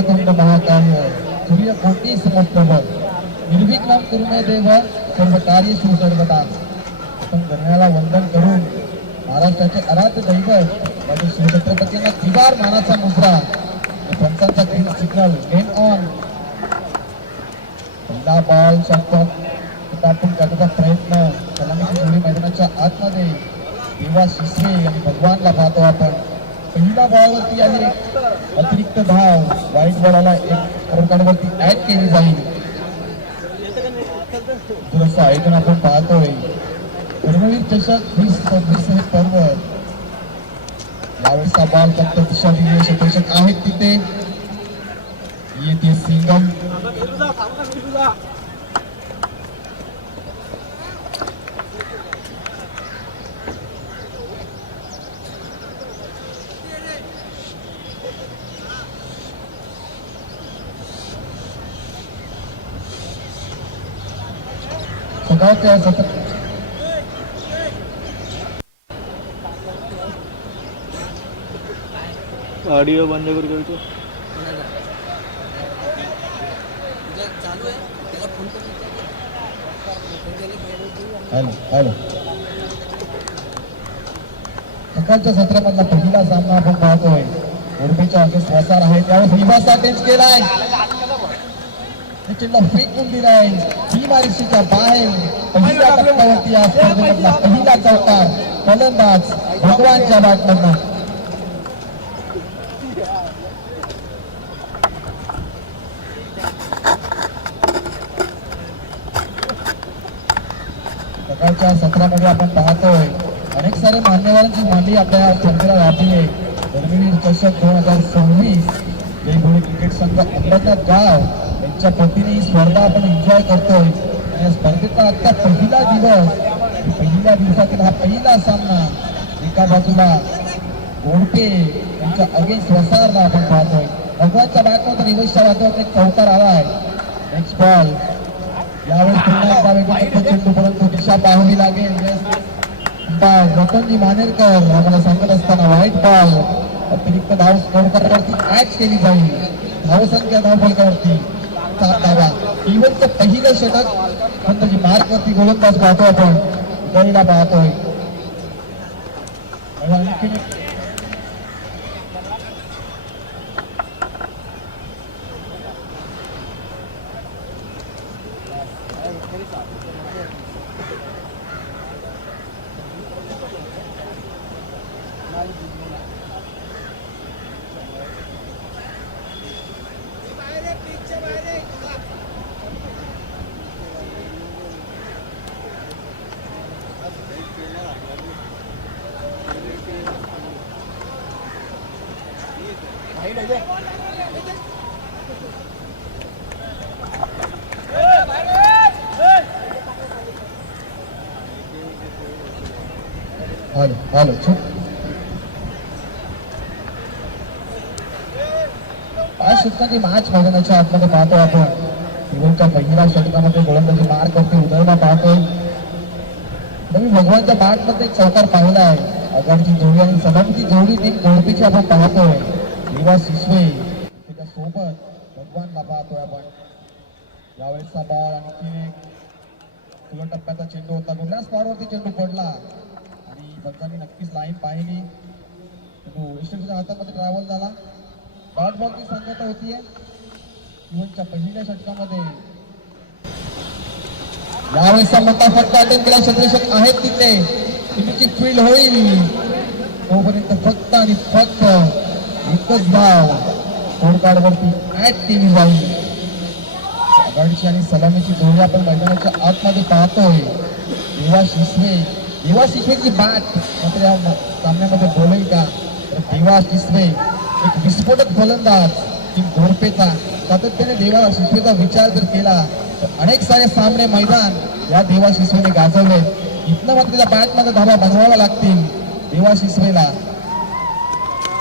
वक्रतुंड महाकाय सूर्यकोटी समप्रभ निर्विघ्नं कुरु मे देव सर्व कार्येषु सर्वदा. आपण गण्याला वंदन करून महाराष्ट्राचे आराध्य दैवत माझे शिवछत्रपतींना त्रिवार मानाचा मुद्रा पंचांचा ग्रीन सिग्नल गेम ऑन. पहिला बॉल शॉट आपण करण्याचा प्रयत्न सलामीची जोडी मैदानाच्या आतमध्ये देवा शिसवे आणि भगवानला पाहतो आपण. पहिला बॉलवरती आहे अतिरिक्त धाव, वाईट बॉलला एक स्कोरकार्डवरती ऍड केली जाईल. दुसरं आयोजन आपण पाहतोय धर्मवीर चषक 2026 हे पर्व. यावेळेचा बॉल फक्त दिशा दिलेले क्षेत्ररक्षक आहेत तिथे. येते सिंगल. ऑडिओ बंद करू. हॅलो सकाळच्या सत्रामधला पहिला सामना आपण पाहतोय. उर्फीच्या अगेन्स्ट वसार आहे त्यावेळेस विभाचा टेन्स केलाय, चिल्ला फेकून दिलाय सीमारेषेच्या बाहेर. पहिल्या टप्प्यावरती या स्पर्धेमधला पहिला चौकार फलंदाज भगवानच्या बॅटमधनं. सकाळच्या सत्रामध्ये आपण पाहतोय अनेक सारे मान्यवरांची मांडी आपल्या स्पर्धेला लाभली आहे. धर्मवीर चषक 2026 जयभुरी क्रिकेट संघ अंबरनाथ गाव यांच्या पतीने ही स्पर्धा आपण एन्जॉय करतोय. या स्पर्धेचा आता पहिला दिवस, पहिल्या दिवसातील हा पहिला सामना. एका बाजूला गोडके यांच्या अगेन्स्ट वसारला आपण पाहतोय. भगवानच्या बॅटमध्ये रिवर्सच्या बाजूला एक चौकार आलाय. नेक्स्ट बॉल यावेळेस पुन्हा एकदा वेगळा चेंडू, परंतु दिशा पाहावी लागेल. रतनजी मानेरकर आम्हाला सांगत असताना व्हाईट बॉल अतिरिक्त धाव स्कोरकार्डवरती ऍड केली जाईल. धावसंख्या धावफलकावरती 7 धावा. इव्हनचं पहिलं षटक पंतजी मार्कवरती गोलंदाज पाहतो आपण, गरीला पाहतोय. हॅलो पाच षटकांची मॅच मैदानाच्या आतमध्ये पाहतो आपण. इव्हनच्या पहिल्या षटकामध्ये गोलंदाजी मार्क करते उदयला पाहतोय. नवीन भगवानच्या बॅटमध्ये एक चौकार पाहिला आहे. आघाडीची जोडी आणि सलामीची जोडी एक गोडपीची आपण पाहतोय. देवा शिसवे त्याच्या सोबत भगवानला पाहतोय आपण. यावेळेसचा बॉल आणखी एक टप्प्याचा चेंडू होता. कुठल्या स्पॉटवरती चेंडू पडला आणि पंचांनी नक्कीच लाईन पाहिली. यशस्वीच्या हातामध्ये ट्रॅव्हल झाला. डॉट बॉलची सांगता होतीये. इव्हनच्या पहिल्या षटकामध्ये यावेळेसचा मोठा फटका अटेंड केला. क्षेत्ररक्षक आहेत तिथे, टीमची फील्ड होईल तोपर्यंत फक्त आणि फक्त एकच धाव स्कोरकार्डवरती ऍड केली जाईल. आघाडीची आणि सलामीची जोडी आपण मैदानाच्या आतमध्ये पाहतोय. देवा शिसवेची बॅट मात्र या सामन्यामध्ये बोलेल का? तर देवा शिसवे एक विस्फोटक फलंदाज की घोरपेचा. सातत्याने देवा शिसवेचा विचार जर केला तर अनेक सारे सामने मैदान या देवा शिसवेने गाजवले. इथनं मात्र त्याच्या बॅटमध्ये धावा बनवाव्या लागतील देवा शिसवेला.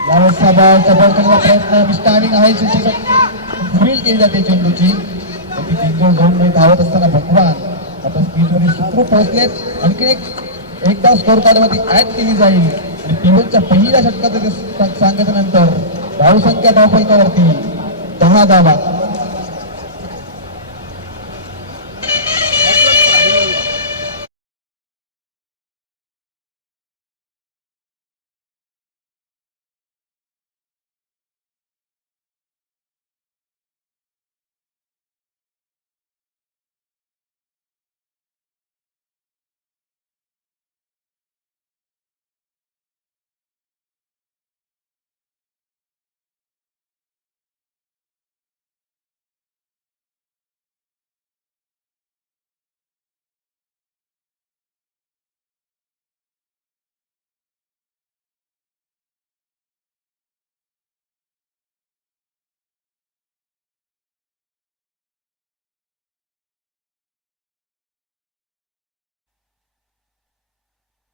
यावेळेसचा बॉल चबळ करण्याचा प्रयत्न, मिस्टायमिंग आहे, फील्ड केली जाते चेंडूची. चेंडू झोन धावत असताना भगवान आता स्पीडमध्ये सुखरूप पोहोचलेत. आणखी एकदा स्कोर कार्डवरती ऍड केली जाईल आणि पिवनच्या पहिल्या षटकाचं सांगितल्यानंतर धावसंख्या धावफलकावरती 6 धावा.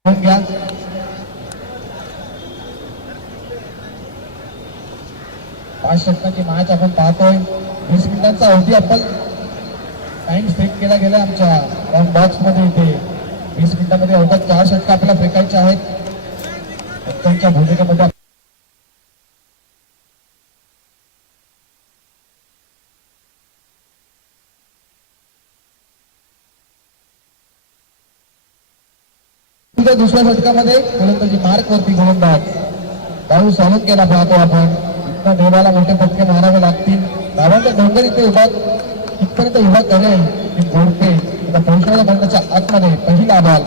घ्या. 5 षटकांची मॅच आपण पाहतोय. 20 मिनिटांचा अवधी आपण टाइम सेट केला गेला आमच्या बॉक्स मध्ये. इथे 20 मिनिटांमध्ये अवघ्या 4 षटक आपल्याला फेकायचे आहेत. त्यांच्या भूमिकेमध्ये दुसऱ्या षटकामध्ये गोलंदाजी मार्क वरती गोलंदाज धाव सॉल्व केला पाहतो आपण. इथं देवाला मोठे फटके मारावे लागतील. धावांचा डोंगर इथे उभा इथपर्यंत उभा करेल गोडके पोहोचण्याच्या बंडाच्या आतमध्ये पहिला बॉल.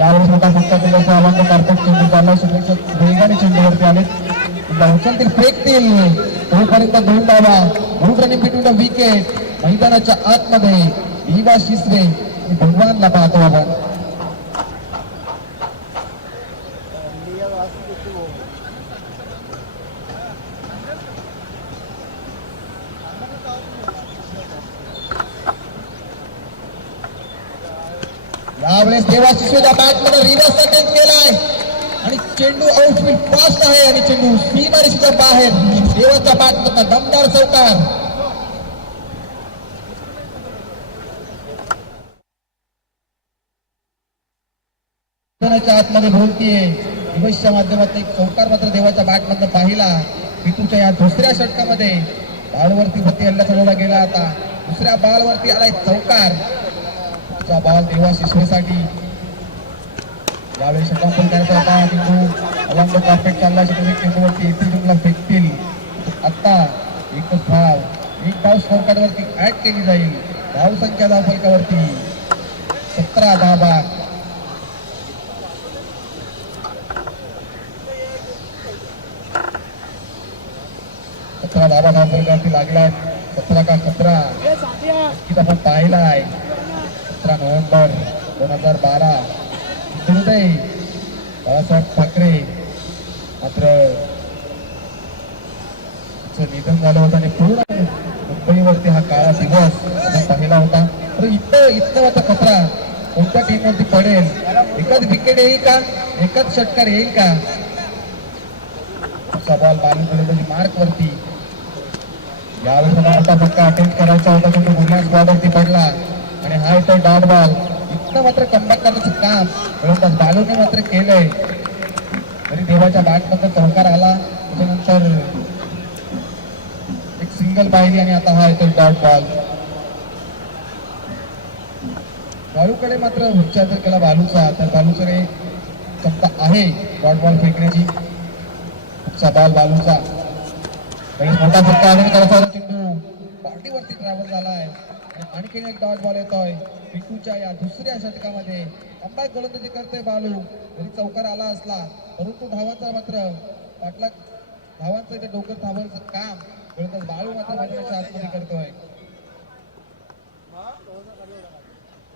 यावेळेस मोठा फटका केल्याचा अवंग कार्पेट चेंडू चालला. शिल्लक वेगाने चेंडूवरती आले. उचलतील फेकतील तोपर्यंत 2 धावा. Good running between the wicket. मैदानाच्या आतमध्ये इवा शिसवे भगवानला पाहतो आपण. यावेळेस देवा शिसवेच्या बॅट मध्ये रिव्हर्स अटॅक केलाय आणि चेंडू आउटस्पीड फास्ट आहे आणि चेंडू सीमारेषेच्या बाहेर. देवाच्या बॅट मध्ये दमदार चौकार. आतमध्ये बोलतीये दिवसच्या माध्यमातून एक चौकार मात्र देवाच्या बॅट मधनं पाहिला. पितूच्या या दुसऱ्या षटकामध्ये बॉलवरती प्रति हल्ला चढवला गेला. आता दुसऱ्या बॉलवरती आलाय चौकार. बॉल देवा शिसवेसाठी. यावेळी षटकांपण करायचा होता. चेंडू अवंग कार्पेट चालला. चेंडूवरती येथील चेंडूला फेकतील. आता एकच धाव. एक धाव स्कोर कार्ड वरती ऍड केली जाईल. धाव संख्या धावफलकावरती 17 धावा. धावा धावफलकावरती लागलाय. 17 का 17 नक्कीच आपण पाहिला आहे. 17 नोव्हेंबर 2012 हृदय बाळासाहेब ठाकरे मात्र निधन झालं होतं आणि पूर्ण मुंबईवरती हा काळा दिवस आपण पाहिला होता. तर इतकं आता खतरा कोणत्या टीमवरती पडेल. एकाच विकेट येईल का, एकाच षटकार येईल का. बॉल बालू मार्क वरती. यावेळेस मोठा फटका अटेम्प्ट करायचा होता पण तो मुलांच बॉलवरती पडला आणि हा येतोय डॉट बॉल. इतकं मात्र कमबॅक करण्याचं काम गोलंदाज बालूने मात्र केलंय. तरी देवाच्या बॅट मध्ये चौकार आला. त्याच्यानंतर एक सिंगल पाहिली आणि आता हा येतोय डॉट बॉल. बालूकडे मात्र उच्चार केला बालूचा. तर बालूकडे क्षमता आहे डॉट बॉल फेकण्याची. बॉल बालूचा मोठा फटका आनंद करायचा. चेंडू बॉडीवरती ट्रॅव्हल झालाय. आणखीन एक डॉट बॉल येतोय पिकूच्या या दुसऱ्या षटकामध्ये. अंबाय गोलंदाजी करतोय बालू. जरी चौकार आला असला परंतु धावांचा मात्र पाटला धावांचं इथे डोकं थांबवण्याचं काम गोलंदाज बालू मात्र मैदानाच्या आतमध्ये करतोय.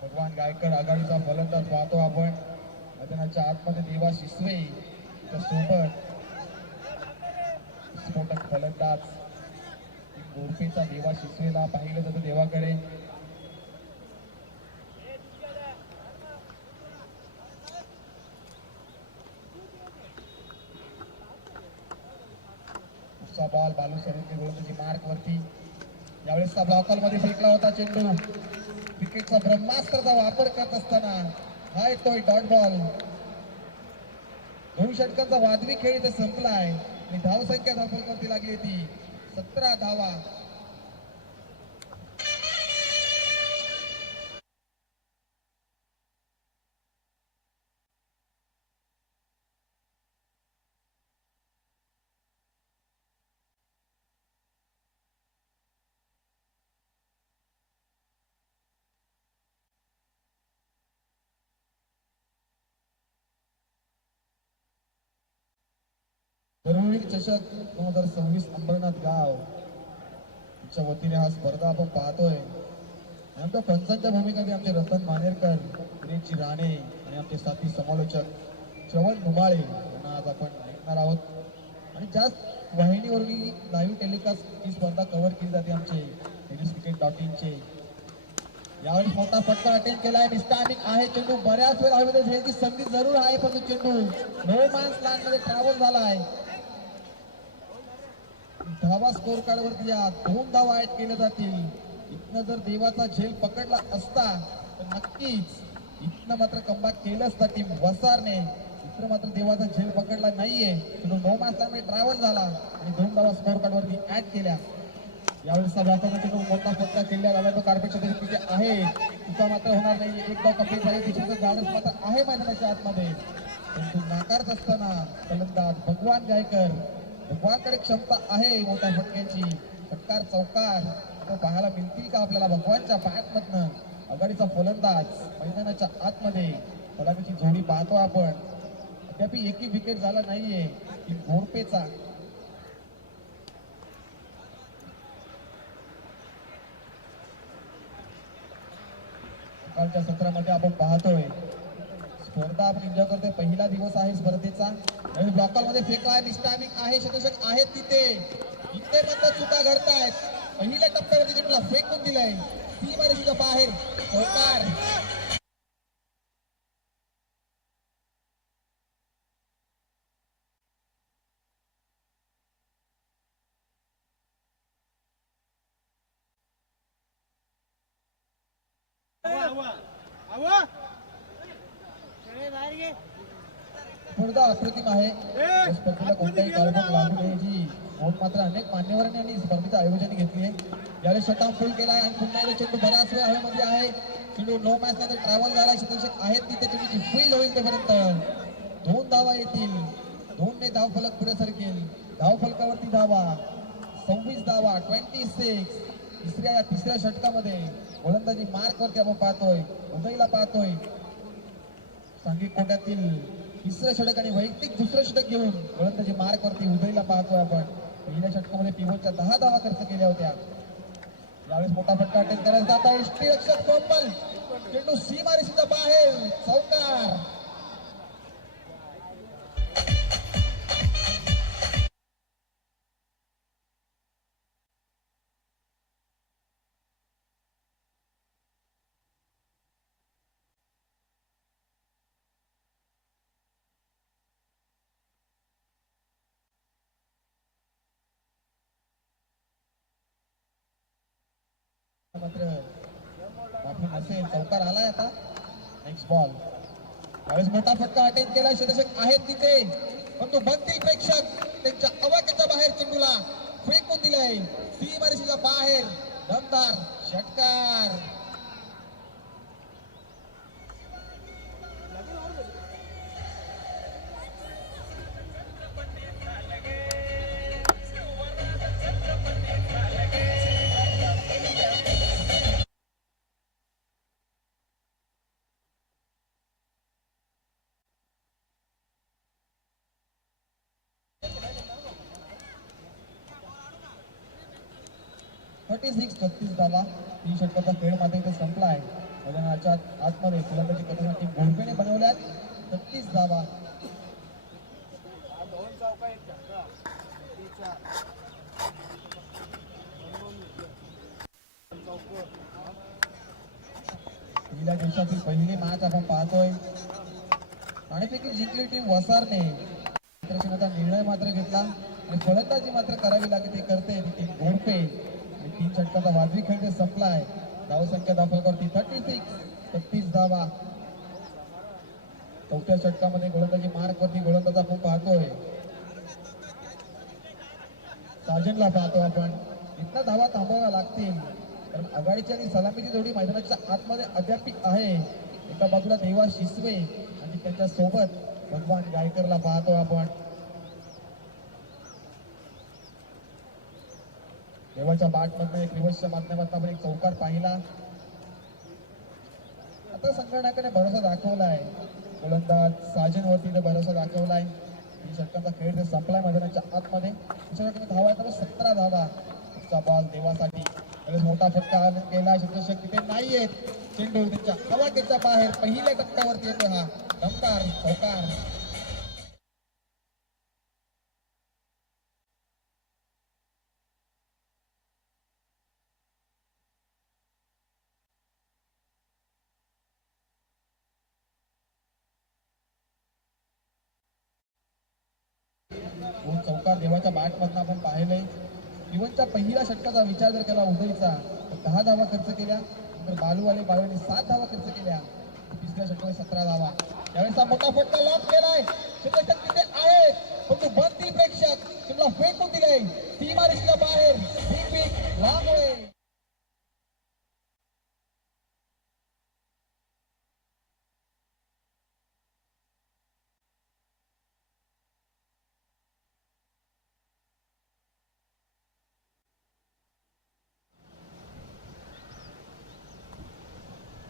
भगवान गायकर आघाडीचा फलंदाज पाहतो आपण. मैदानाच्या आतमध्ये देवा शिसवे सोबत स्फोटक फलंदाज गोरपेचा देवा शिसवेला पाहिलं जातं देवाकडे. बॉल बालू सरोदे गोलंदाजी मार्क वरती. यावेळेस ब्लॉकॉल मध्ये फेकला होता चेंडू. विकेटचा ब्रह्मास्त्राचा वापर करत असताना हा येतोय डॉट बॉल. 2 षटकांचा वादवी खेळ इथे संपलाय आणि धाव संख्या धावफलकावरती लागली होती 17 धावा. धर्मवीर चषक 2026 अंबरनाथ गाव च्या वतीने हा स्पर्धा आपण पाहतोय. आमच्या पंचांच्या भूमिकेमध्ये आमचे रतन मानेरकर, दिनेश राणे आणि आमचे साथी समालोचक श्रवण धुमाळे यांना आज आपण ऐकणार आहोत. आणि ज्याच वाहिनीवरही लाईव्ह टेलिकास्ट ही स्पर्धा कव्हर केली जाते आमचे tenniscricket.in चे. यावेळी मोठा फटका अटेंड केलाय. निस्तामिक आहे चेंडू, बऱ्याच वेळ हवेमध्ये झेलची संधी जरूर आहे, पण चेंडू नो मॅन्स लँड मध्ये ट्रॅव्हल झालाय. धावा स्कोर कार्ड वरती या 2 धावा ऍड केल्या जातील. इथनं जर देवाचा झेल पकडला असता तर नक्कीच इथनं मात्र कमबॅक केलं असता टीम वसारने. इथं मात्र देवाचा झेल पकडला नाहीये. चेंडू नो मॅन्स लँड मध्ये ट्रॅव्हल झाला आणि 2 धावा स्कोर कार्ड वरती ऍड केल्या. यावेळेस चेंडू मोठा फटका केला झाला, तो कार्पेटच्या तिथे आहे, तिचा मात्र होणार नाही. एक धाव कंप्लीट झाली, तिथे गाडस मात्र आहे मैदानाच्या आतमध्ये. परंतु नाकारत असताना फलंदाज भगवान गायकर, भगवानकडे क्षमता आहे मोठ्या फटक्याची. फटकार चौकार तो पाहायला मिळतील का आपल्याला भगवानच्या बॅटमधनं. आघाडीचा फलंदाज मैदानाच्या आतमध्ये, फलंदाजीची जोडी पाहतो आपण. अद्याप एकही विकेट झाला नाहीये की गोरपेचा. कालच्या सत्रामध्ये आपण पाहतोय स्पर्धा आपण एन्जॉय करतोय. पहिला दिवस आहे स्पर्धेचा. ब्लॉकर मध्ये फेका आहे, निस्तामिक आहे, शतशक आहेत तिथे. इथे मात्र चुका घडतायत. पहिल्या टप्प्यावरती चेंडूला फेकून दिलंय, सीमारेषेच्या बाहेर. चौकार. स्पर्धा अप्रतिम आहे. स्पर्धेला कोणत्याही कारणात लागू नये जी नोंद मात्र अनेक मान्यवरांनी आणि स्पर्धेचं आयोजन घेतली आहे. यावेळी शटडाऊन फुल केलाय आणि पुन्हा एकदा चेंडू बऱ्याच वेळ हवेमध्ये आहे. चेंडू नो मॅच मध्ये ट्रॅव्हल झाला. शतशक आहेत तिथे, चेंडूची फील्ड होईल तोपर्यंत 2 धावा येतील. 2 ने धाव फलक पुढे सरकेल. धाव फलकावरती धावा 26 धावा 26. तिसऱ्या षटकामध्ये गोलंदाजी मार्क वरती आपण पाहतोय, उदयला पाहतोय. सांघिक कोट्यातील तिसरं षटक आणि वैयक्तिक दुसरं षटक घेऊन गोलंदाजी मार्क वरती उदयला पाहतोय आपण. पहिल्या षटकामध्ये पिवोच्या 10 धावा खर्च केल्या होत्या. यावेळेस मोठा फटका अटेंड करायचा जाता. यष्टीरक्षक कोमल, चेंडू सीमारेषेच्या बाहेर. चौकार. मात्र बाकी असेल. चौकार आलाय आता. Next ball. त्यावेळेस मोठा फटका अटेंड केला. शतशक आहेत तिथे, पण तो बंदी प्रेक्षक त्यांच्या अवाक्याच्या बाहेर चेंडूला फेकून दिलाय, सीमारेषेच्या बाहेर. दमदार षटकार. (36) 36 धावा. 3 षटकाचा खेळ मात्र इथे संपला आहे. मैदानाच्या आतमध्ये फलंदाजी करण्यासाठी गोडपेने बनवल्यात 36 धावा. पहिल्या दिवसातील पहिली मॅच आपण पाहतोय. नाणेफेकी जिंकली टीम वसारने. निर्णय मात्र घेतला आणि फलंदाजी मात्र करावी लागेल ते करते टीम गोडपे. 3 षटकाचा वाजवी खेळ ते संपलाय. धावसंख्या दाखल 36 धावा. चौथ्या षटकामध्ये गोलंदाजी मार्क वरती गोलंदाज आपण पाहतोय. साजनला पाहतो आपण. इथल्या धावा थांबवाव्या लागतील, कारण आघाडीची आणि सलामीची जोडी मैदानाच्या आतमध्ये अद्याप आहे. एका बाजूला देवा शिसवे आणि त्यांच्या सोबत भगवान गायकरला पाहतो आपण. देवाच्या बॅटमधनं एक रिव्हर्सच्या माध्यमातून आपण एक चौकार पाहिला. आता संघटनाकडे भरोसा दाखवलाय. गोलंदाज साजनवरती भरोसा दाखवलाय. षटकांचा खेळ जर संपलाय मैदानाच्या आतमध्ये त्याच्यासाठी धावा येतात 17 धावा. बॉल देवासाठी मोठा फटका केला क्षेत्ररक्षक तिथे नाहीयेत. चेंडू त्यांच्या हवाकेच्या बाहेर पहिल्या टप्प्यावरती येतो हा दमदार चौकार. चौकार देवाच्या बॅट मधून आपण पाहिलंय. इव्हनच्या पहिल्या षटकाचा विचार जर केला उदयचा 10 धावा खर्च केल्या, तर बालूवाले बाळूने 7 धावा खर्च केल्या. तिसऱ्या षटकाला 17 धावा. यावेळेस हा मोठा फटका लॉक केलाय. क्षेत्ररक्षक तिथे आहेत पण तो बनतील प्रेक्षक तुम्हाला फेकून दिले सीमारेषेच्या बाहेर. लांब आहे.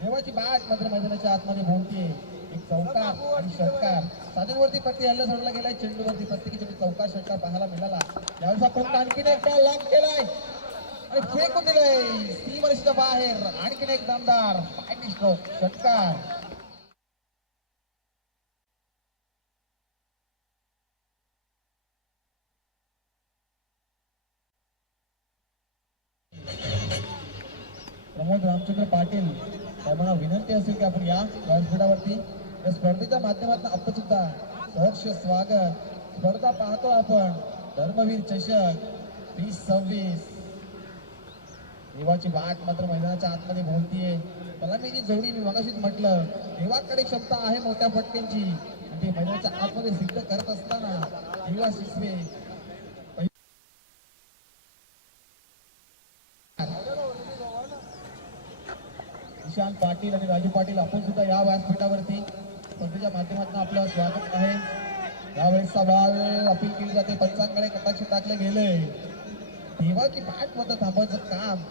देवाची बॅट मात्र मैदानाच्या आतमध्ये बोलतीये. एक चौकार आणि षटकार. साधनवरती प्रति हल्ला सोडला गेलाय. चेंडूवरती प्रत्येकी चौकार षटकार पाहायला मिळाला. यावेळेस आपण आणखीन एक बॉल लॉक केलाय आणि फेकून दिलाय सीमारेषेच्या बाहेर. आणखीन एक दमदार फायटिंग स्ट्रोक षटकार. प्रमोद रामचंद्र पाटील साहेबांना विनंती असेल की आपण या व्यासपीठावरती या स्पर्धेच्या माध्यमातून आपण सुद्धा सहर्ष स्वागत. स्पर्धा पाहतो आपण धर्मवीर चषक 2026. देवाची बाट मात्र मैदानाच्या आतमध्ये बोलतीये. मला मी जी जोडी मी मगाशीच म्हटलं देवाकडे क्षमता आहे मोठ्या फटक्यांची आणि ते मैदानाच्या आतमध्ये सिद्ध करत असताना देवा शिसवे विशाल पाटील आणि राजू पाटील आपण सुद्धा या व्यासपीठावरती स्पर्धेच्या माध्यमातून आपलं स्वागत आहे. यावेळेसचा बॉल अपील केली जाते. पंचांकडे कटाक्ष टाकले गेले. देवाची बॅट मध्ये थांबायचं काम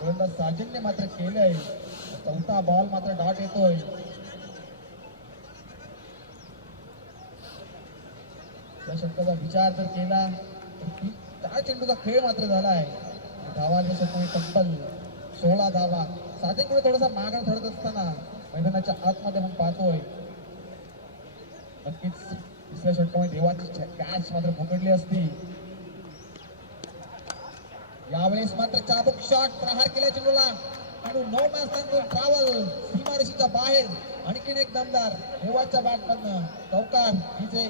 गोलंदाज साजनने मात्र केलंय. चौथा बॉल मात्र डॉट येतोय. या षटकाचा विचार जर केला तर 4 चेंडूचा खेळ मात्र झालाय. धावाच्या षटकाने तब्बल 16 धावा. साजेकडे थोडासा मागं ठरत असताना मैदानाच्या आतमध्ये आपण पाहतोय. नक्कीच तिसऱ्या षटकामध्ये देवाची कॅच मात्र पकडली असती. यावेळेस मात्र चाबूक शॉट प्रहार केला चेंडूला आणि नो मॅच ट्रॅव्हल सीमारेषेच्या बाहेर. आणखीन एक दमदार देवाच्या बॅट मधनं चौकार. विजय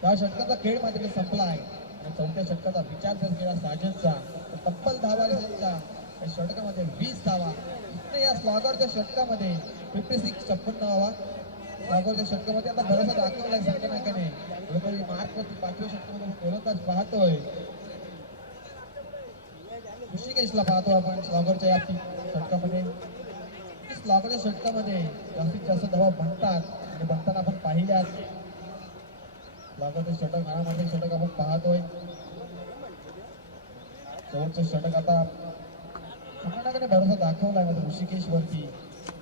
त्या षटकाचा खेळ मात्र संपला आहे. आणि चौथ्या षटकाचा विचार जर केला साजनचा तर तब्बल धावा या षटकामध्ये 20 धावा. या स्लॉगरच्या षटकामध्ये 56 56 धावा. स्लॉगरच्या षटकामध्ये आता भरोसा दाखवलाय संघटनाने. मार्कवरती 5व्या षटकामध्ये गोलंदाज पाहतोय. ऋषिकेशला पाहतो आपण स्लॉगरच्या या षटकामध्ये. स्लॉगरच्या षटकामध्ये जास्तीत जास्त धावा बनतात आणि बनताना आपण पाहिल्यात. षटक नावामध्ये षटक आपण पाहतोय. शेवटचं षटक आता संघटनाने भरोसा दाखवलाय मात्र ऋषिकेश वरती.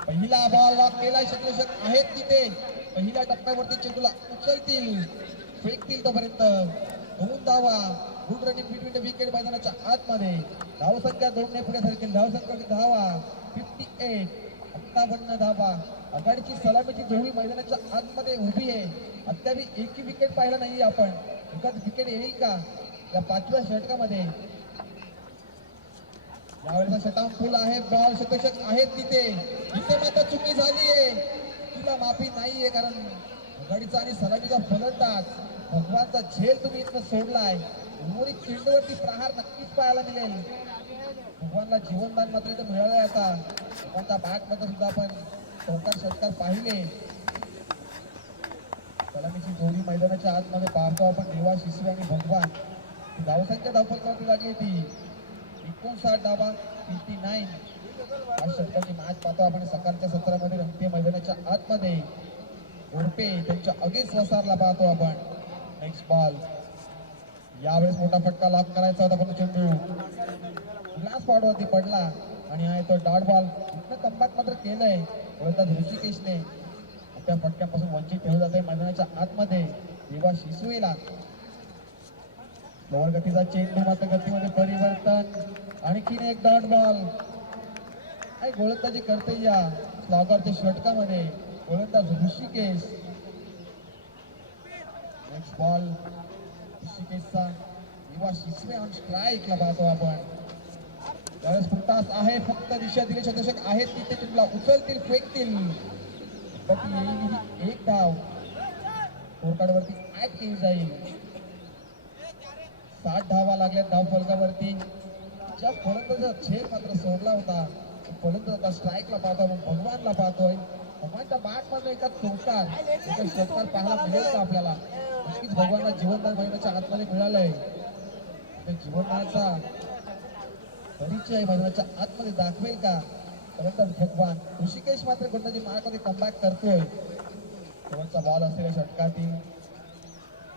पहिला बॉल लॉक केलाय. क्षेत्ररक्षक आहेत तिथे पहिल्या टप्प्यावरती चेंडूला उचलतील फेकतील तोपर्यंत 2 धावा. Good running between the wicket मैदानाच्या आतमध्ये. धावसंख्या 2 ने पुढे सरकेल. धावसंख्या धावा 58 58 धावा. आघाडीची सलामीची जोडी मैदानाच्या आतमध्ये उभी आहे. अद्याप एकही विकेट पाहिला नाही आपण. एखाद विकेट येईल का या 5व्या षटकामध्ये. यावेळेचा शटाम फुल आहे, बॉल शतक आहेत तिथे. इथे मात्र चुकी झालीये, तुला माफी नाहीये, कारण आघाडीचा आणि सलामीचा फलंदाज भगवानचा झेल तुम्ही इथं सोडलाय. उर्वरित चेंडूवरती प्रहार नक्कीच पाहायला मिळेल. भगवानला जीवनदान मात्र इथं मिळालंय. आता भगवानच्या बॅट मध्ये सुद्धा आपण चौकार षटकार पाहिले. सलामीची जोडी मैदानाच्या आतमध्ये पाहतो आपण. देवा शिसवे आणि भगवान धावसंख्या धावफलकावरती लागली होती 59 धावा 59. आज षटकाची मॅच पाहतो आपण सकाळच्या सत्रामध्ये रंगते मैदानाच्या आतमध्ये. गोरपे त्यांच्या अगेन्स्ट वसारला पाहतो आपण. नेक्स्ट बॉल, यावेळेस मोठा फटका लॉक करायचा होता पण चेंडू ग्लास पॉडवरती पडला आणि आहे तो डॉट बॉल. इथं कमबॅक मात्र केलंय गोलंदाज ऋषिकेशने. त्या फटक्यापासून वंचित ठेवलं जाते मैदानाच्या आतमध्ये. देवा शिसवेला लोअर गतीचा चेंडू मात्र गतीमध्ये परिवर्तन. आणखीन एक डॉट बॉल. गोलंदाजी करते या स्लॉगरच्या षटकामध्ये गोलंदाज ऋषिकेश. Next ball ऋषिकेशचा. देवा शिसवे ऑन स्ट्राईकला पाहतो आपण. त्यावेळेस फुटतास आहे, फक्त दिशा दिले दशक आहेत तिथे चेंडूला उचलतील फेकतील. एक धाव स्कोरकार्डवरती ऍड केली जाईल. 60 धावा लागल्या धाव फलकावरती. ज्या फलंदाजाचा झेल मात्र सोडला होता फलंदाज आता स्ट्राईकला पाहतो आपण. भगवानला पाहतोय. भगवानच्या बॅट मध्ये एका चौकार एका षटकार पाहायला मिळेल का आपल्याला? नक्कीच भगवानला जीवनदान मैदानाच्या आतमध्ये मिळालंय. त्या जीवनदानाचा परिचय मैदानाच्या आतमध्ये दाखवेल का भगवान? ऋषिकेश मात्र गोलंदाजी मार्गामध्ये कमबॅक करतोय. शेवटचा बॉल असेल षटकातील.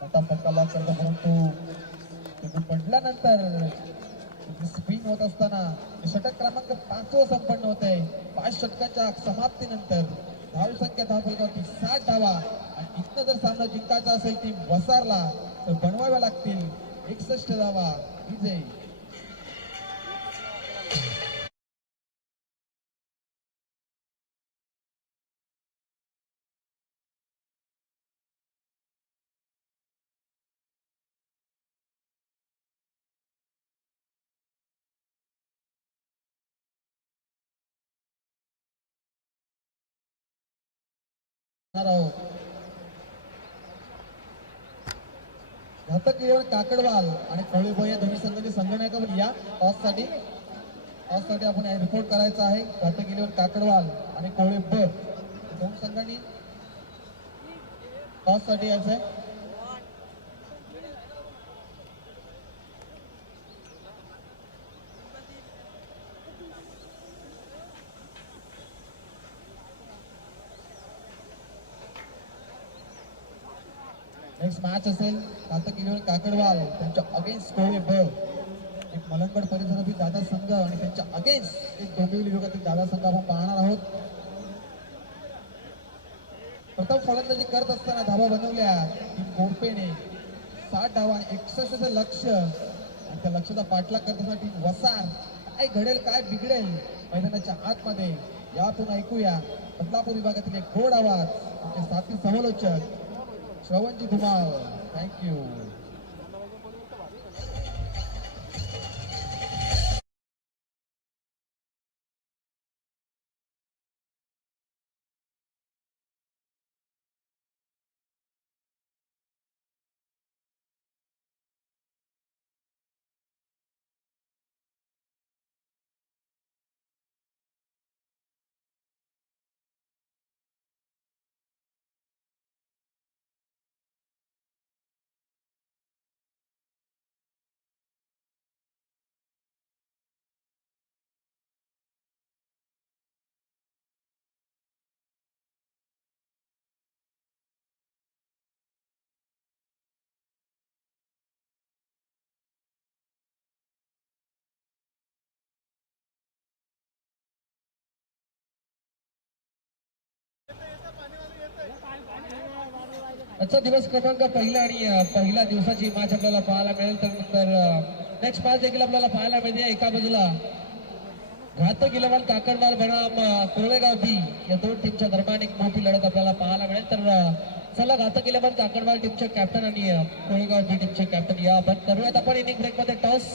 मोठा फटका लॉक करतो परंतु पडल्यानंतर स्पिन होत असताना षटक क्रमांक 5 संपन्न होत आहे. 5 षटकाच्या समाप्तीनंतर धावसंख्या धावफलकावरती 60 धावा. आणि इथं जर सामना जिंकायचा असेल टीम वसारला तर बनवाव्या लागतील 61 धावा. विजय आहोत. घातक केवळ काकडवाल आणि कोळीबोई या दोन्ही संघांची संगणकावर या टॉससाठी आपण रिपोर्ट करायचा आहे. घातक केल्यावर काकडवाल आणि कोळीब दोन संघांनी टॉससाठी यायचं आहे. नेक्स्ट मॅच असेल घातक केल्यावर काकडवाल त्यांच्या अगेन्स्ट कोळीब. एक मलंगड परिसरातील दादा संघ आणि त्यांच्या अगेन्स्ट एक डोंबिवली विभागातील दादा संघ आपण पाहणार आहोत. प्रथम फलंदाजी करत असताना धावा बनवल्या गोरपेने. 60 धावा 61 लक्ष आणि त्या लक्षाचा पाठलाग करत असताना टीम वसार. काय घडेल काय बिघडेल मैदानाच्या आतमध्ये यातून ऐकूया. बदलापूर विभागातील एक गोड आवाज आमचे साथी समालोचक श्रवणजी धुमाळ. थँक्यू. आजचा दिवस क्रमांक पहिला आणि पहिल्या दिवसाची मॅच आपल्याला पाहायला मिळेल. तर नेक्स्ट मॅच देखील आपल्याला पाहायला मिळते. एका बाजूला घातक इलेव्हन काकडवाल बनाम कोळेगाव बी या दोन टीमच्या दरम्यान एक मोठी लढत आपल्याला पाहायला मिळेल. तर चला घातक इलेव्हन काकडवाल टीमचे कॅप्टन आणि कोळेगाव बी टीमचे कॅप्टन या आपण करूयात आपण इनिंग ब्रेक मध्ये टॉस.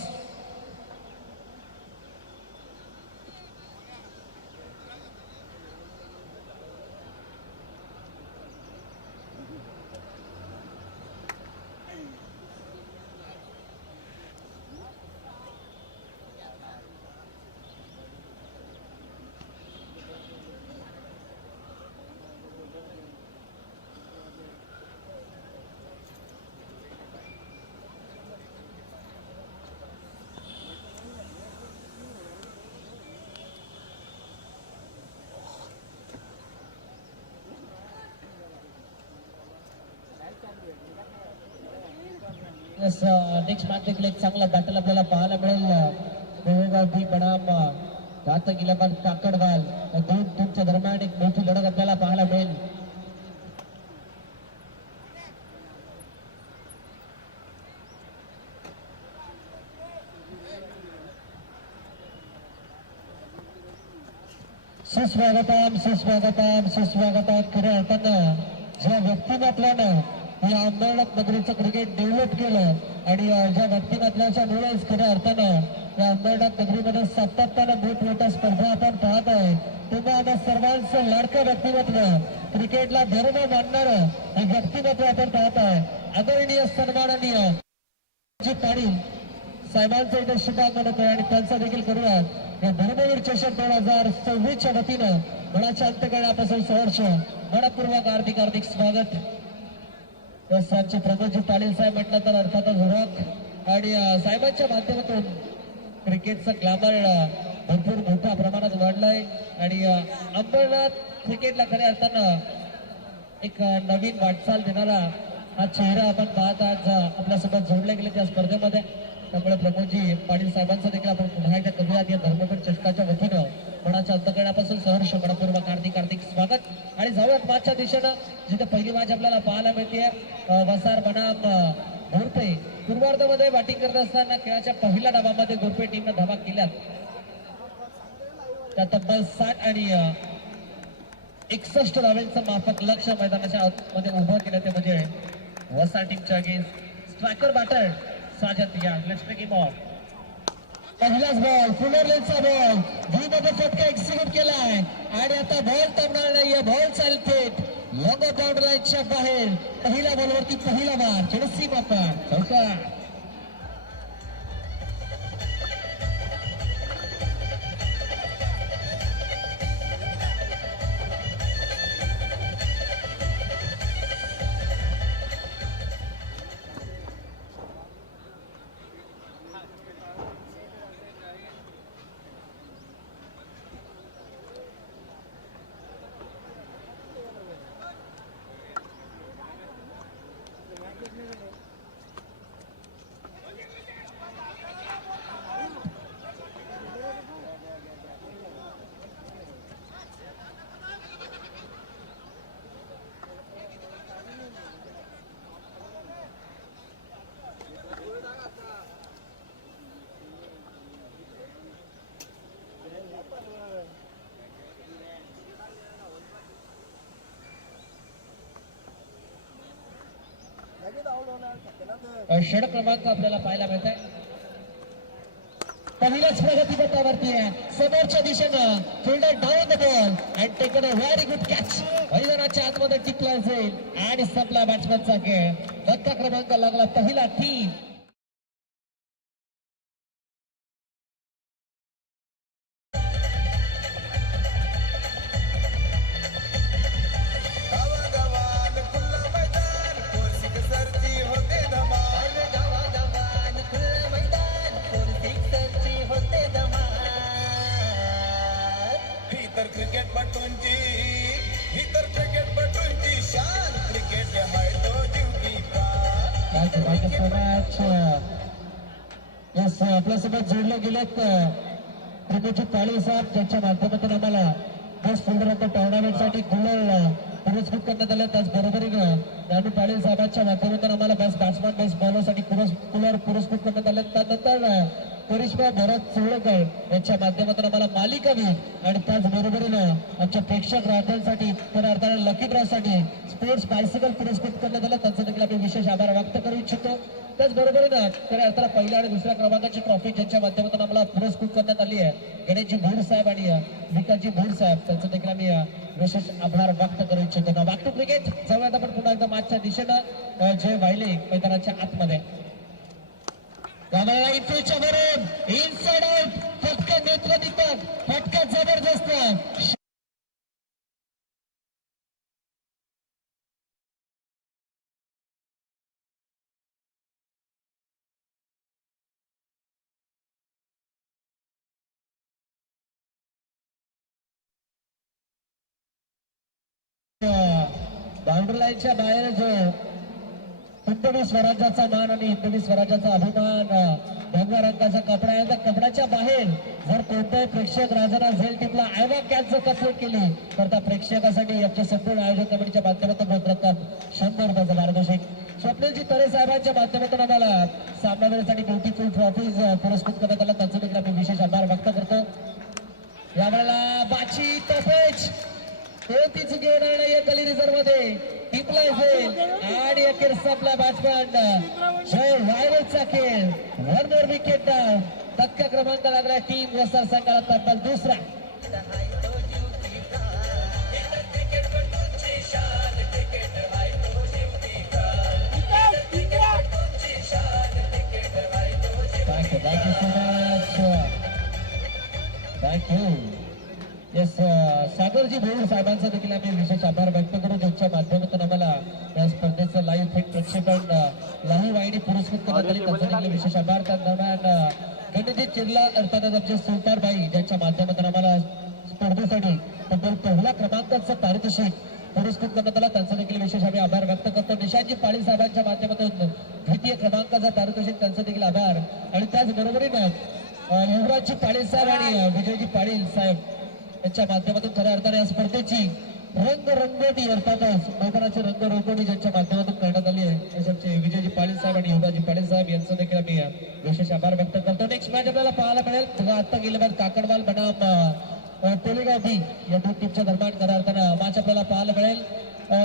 नेक्स्ट मॅच देखील एक चांगला बॅटल आपल्याला पाहायला मिळेल. बेळगाव बी बनाम घातक इलेव्हन काकडवाल या दोन टीमच्या दरम्यान एक मोठी लढत आपल्याला पाहायला मिळेल. सुस्वागतम सुस्वागतम सुस्वागतम. खऱ्या अर्थानं ज्या व्यक्तिमत्वानं या अंबरनाथ नगरीचं क्रिकेट डेव्हलप केलं आणि ज्या व्यक्तिमत्वाच्या मुळेच खऱ्या अर्थानं या अंबरनाथ नगरीमध्ये सातत्यानं मोठमोठ्या स्पर्धा आपण पाहत आहे. तेव्हा आम्हा सर्वांचं लाडकं व्यक्तिमत्व, क्रिकेटला धर्म मानणारं हे व्यक्तिमत्व आपण पाहत आहे. आदरणीय सन्माननीय जी पाटील साहेबांचं इथे शुभागमन होतं आणि त्यांचा देखील करूयात या धर्मवीर चषक 2026च्या वतीनं मनाच्या अंतकरणापासून सहर्ष मनपूर्वक हार्दिक हार्दिक स्वागत. आमचे प्रमोदजी पाटील साहेब म्हटलं तर अर्थातच रॉक आणि साहेबांच्या माध्यमातून क्रिकेटचं ग्लॅमर भरपूर मोठ्या प्रमाणात वाढलंय आणि अंबरनाथ क्रिकेटला खऱ्या अर्थानं एक नवीन वाटचाल देणारा हा चेहरा आपण पाहत आज आपल्यासोबत जोडले गेले त्या स्पर्धेमध्ये. त्यामुळे प्रमोदजी पाटील साहेबांचं देखील आपण पुन्हा एकदा करूयात या धर्मवीर चषकाच्या वतीनं मनाच्या अंतकरणापासून सहर्ष मनपूर्वक हार्दिक हार्दिक स्वागत. आणि जाऊयात मागच्या दिशेनं जिथे पहिली मॅच आपल्याला पाहायला मिळते. वसार बनाम गोरपे. पूर्वार्धामध्ये बॅटिंग करत असताना खेळाच्या पहिल्या डावामध्ये गोरपे टीमनं धावा केल्यात. त्या तब्बल 60 आणि 61 धावांचं माफक लक्ष मैदानाच्या आतमध्ये उभं केलं ते म्हणजे वसार टीमच्या अगेन्स्ट. स्ट्रायकर बॅटर साजत या लेट्स मेक हिम ऑफ. पहिलाच बॉल फुलर लेनचा बॉल व्ही मध्ये फटका एक्झिक्यूट केलाय आणि आता बॉल थांबणार नाहीये. बॉल चालते लॉंग बाउंड्री लाईनच्या बाहेर. पहिल्या बॉलवरती पहिला मार चेडसी बाप्पा चौका. षड क्रमांक आपल्याला पाहायला मिळत आहे. पहिल्याच प्रगती पथावरती आहे. समोरच्या दिशेनं fielder down the ball and taken a very good catch. मैदानाच्या आतमध्ये टिपला जाईल आणि संपला बॅट्समनचा खेळ. धक्का क्रमांक लागला पहिला 3. आपल्यासोबत जोडले गेलेत प्रमोदजी पाटील साहेब त्यांच्या माध्यमातून आम्हाला बेस्ट फिल्डर ऑफ द टुर्नामेंटसाठी कूलर पुरस्कृत करण्यात आले. त्याचबरोबरीनं रानू पाटील साहेबांच्या माध्यमातून आम्हाला बेस्ट बॅट्समॅन बेस्ट बॉलरसाठी कूलर पुरस्कृत करण्यात आले. त्यानंतर करिश्मा भरत चोळकर यांच्या माध्यमातून आम्हाला मालिकावीर आणि त्याचबरोबरीनं आमच्या प्रेक्षक राहत्यांसाठी तर अर्थाने लकी ड्रॉसाठी स्पोर्ट्स बायसिकल पुरस्कृत करण्यात आलं. त्यांचा देखील आम्ही विशेष आभार व्यक्त करू इच्छितो. त्याचबरोबरीनं खऱ्या अर्थाला पहिल्या आणि दुसऱ्या क्रमांकाची ट्रॉफी ज्यांच्या माध्यमातून आम्हाला पुरस्कृत करण्यात आली आहे गणेशजी भोड साहेब आणि विकासजी भोड साहेब त्यांचा देखील आम्ही विशेष आभार व्यक्त करू इच्छितो. बॅक टू क्रिकेट जाऊयात आपण पुन्हा एकदा मॅचच्या दिशेनं. जय वाहिले मैदानाच्या आतमध्ये इनफिल्डच्या वरून इनसाइड आउट फटका नेत्र दिसतात. फटका जबरदस्त. बाउंड्री लाईनच्या बाहेर जो हिंदवी स्वराज्याचा मान आणि हिंदवी स्वराज्याचा अभिमान भगवा रंगाचा कपडा आहे. त्या कपड्याच्या बाहेर जर कोणताही प्रेक्षक राजाना झेल टीमला आयवा कॅच जर कंप्लीट केली तर त्या प्रेक्षकासाठी आमच्या संपूर्ण आयोजक कमिटीच्या माध्यमातून रक्कम 100 रुपयाचं पारितोषिक. स्वप्नीलजी तरे साहेबांच्या माध्यमातून आम्हाला सामनावीरासाठी ब्युटिफुल ट्रॉफीज पुरस्कृत करण्यात आला. त्यांचं देखील आम्ही विशेष आभार व्यक्त करतो. यावेळेला बाची तपेज कोणती चुकी होणार नाही गली रिझर्व मध्ये टिपला असेल आणि अखेर संपला बॅट्समॅन जय वायरचा खेळ. One more wicket down. धक्का क्रमांक लागला टीम वस्तार संघाला तब्बल दुसरा. Thank you so much. Thank you. Yes सागरजी भोईर साहेबांचा देखील आम्ही विशेष आभार व्यक्त करू ज्यांच्या माध्यमातून आम्हाला या स्पर्धेचं लाईव्ह थेट प्रक्षेपण लाईव्ह वाहिनी पुरस्कृत करण्यात आली. त्यांचा देखील विशेष आभार. त्या दरम्यान गणेशजी चिरला अर्थातच आमचे सुलतानबाई ज्यांच्या माध्यमातून आम्हाला स्पर्धेसाठी तब्बल पहिल्या क्रमांकाचं पारितोषिक पुरस्कृत करण्यात आला. त्यांचा देखील विशेष आम्ही आभार व्यक्त करतो. निशांतजी पाटील साहेबांच्या माध्यमातून द्वितीय क्रमांकाचं पारितोषिक त्यांचा देखील आभार. आणि त्याचबरोबरीनं युवराजजी पाटील साहेब आणि विजयजी पाटील साहेब यांच्या माध्यमातून खऱ्या अर्थाने या स्पर्धेची रंगरंगोटी अर्थातच मैदानाची रंगरंगोटी ज्यांच्या माध्यमातून करण्यात आली आहे त्याचे विजयजी पाटील साहेब आणि युवराजजी पाटील साहेब यांचं देखील आम्ही विशेष आभार व्यक्त करतो. नेक्स्ट मॅच आपल्याला पाहायला मिळेल आता गेल्या काकडवाल बनाम कोलेगाव बी या दोन टीमच्या दरम्यान खऱ्या अर्थानं मॅच आपल्याला पाहायला मिळेल.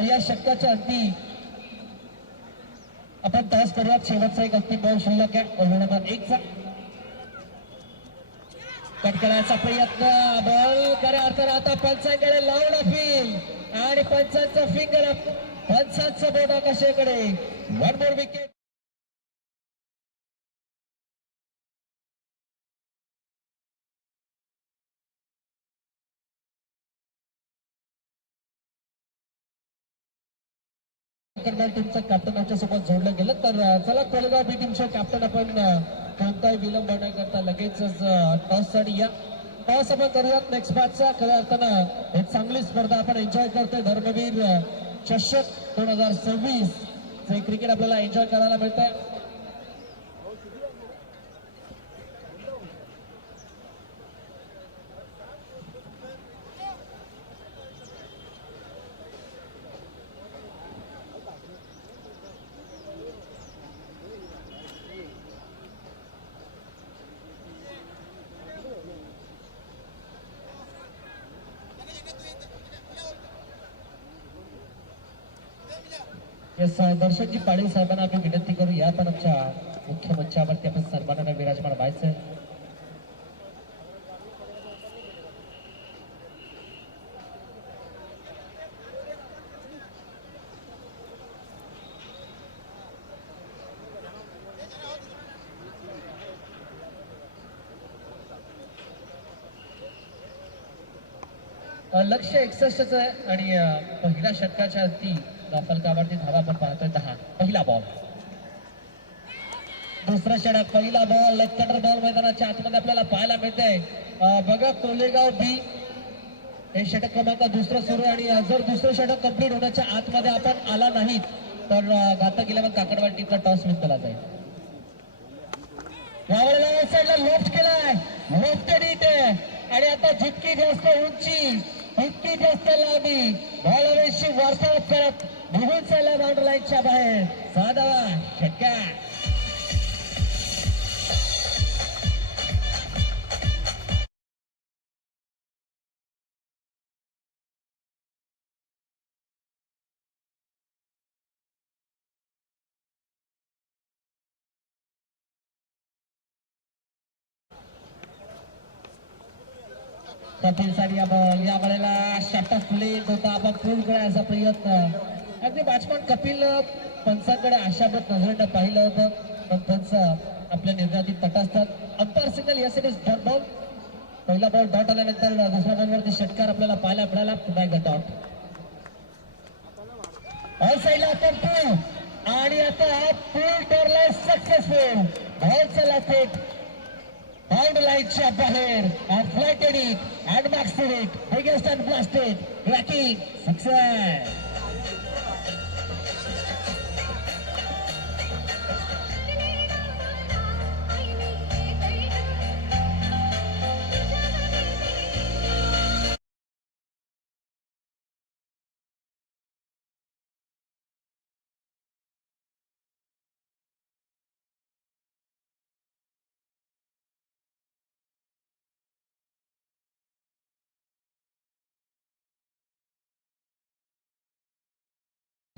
या षटकाच्या अंती आपण टॉस करूयात. शेवटचा एक अंतिम बॉल शिल्लक आहे नंबर 1 चा. कट करायचा प्रयत्न बॉल खऱ्या अर्थानं आता पंचांकडे लावून फील आणि पंचांचं फिंगर पंचांचं बोट आकाशाकडे. One more wicket. टीमचं कॅप्टन आमच्या सोबत जोडलं गेलं तर चला कोलेगाव बी टीमच्या कॅप्टन आपण कोणताही विलंब न करता लगेच टॉस साठी या. टॉस आपण करूयात नेक्स्ट मॅचचा. खऱ्या अर्थानं एक चांगली स्पर्धा आपण एन्जॉय करतोय. धर्मवीर चषक 2026 हे क्रिकेट आपल्याला एन्जॉय करायला मिळत आहे. येस दर्शकजी पाटील साहेबांना आम्ही विनंती करू या पण आमच्या मुख्य मंचावरती आपण सन्मानाने विराजमान व्हायचं. लक्ष्य 61च आहे आणि पहिल्या षटकाच्या अंती फलकावरती धावा आपण पाहतोय 10. पहिला बॉल. दुसरा षटक. पहिला बॉल लेग कटर बॉल मैदानाच्या आतमध्ये आपल्याला पाहायला मिळतंय. बघा कोलेगाव बी हे षटक क्रमांक दुसरं सुरू आणि जर दुसरं षटक कंप्लीट होण्याच्या आतमध्ये आपण आला नाही तर घातक गेल्यावर काकडवाड टीमचा टॉस विकला जाईल. यावेळेला साईडला लेफ्ट केलाय. लेफ्ट हिट आणि आता जितकी जास्त उंची इतकी जास्त लांबी बॉल हवेशी वार्तालाप करत निघून चालला बाउंड्री लाईनच्या बाहेर. साधावा षटका. कपिलसाठी या वेळेला शॉर्ट प्लेट होता. आपण पूर्ण करायचा प्रयत्न. अगदी बॅट्समॅन कपिल पंचांकडे आशाभर नजरेनं पाहिलं होतं पण पंच आपल्या निर्णयात तट असतात. अंपायर सिग्नल या इज डॉट बॉल. पहिला बॉल डॉट आल्यानंतर दुसऱ्या बॉलवरती षटकार आपल्याला पाहायला मिळाला. पुन्हा एकदा डॉट. ऑल साईडला आपण पूल आणि आता पूल टरलाय सक्सेसफुल. बॉल चला थेट बाउंड्री लाईनच्या बाहेर and flattened it and maxed it. Biggest and blasted. Cracking. Success.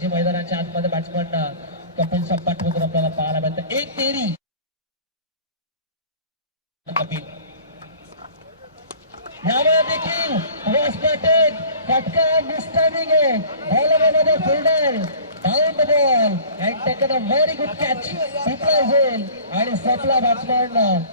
फटक्याची मैदानाच्या आतमध्ये बॅट्समन कपिल पाठमधून आपल्याला पाहायला मिळतं. एक तेरी कपिल यावेळी देखील फटका मिस्टायमिंग आहे. बॉलमध्ये fielder down the ball and taken a very good catch replay होईल आणि सपला बॅट्समॅन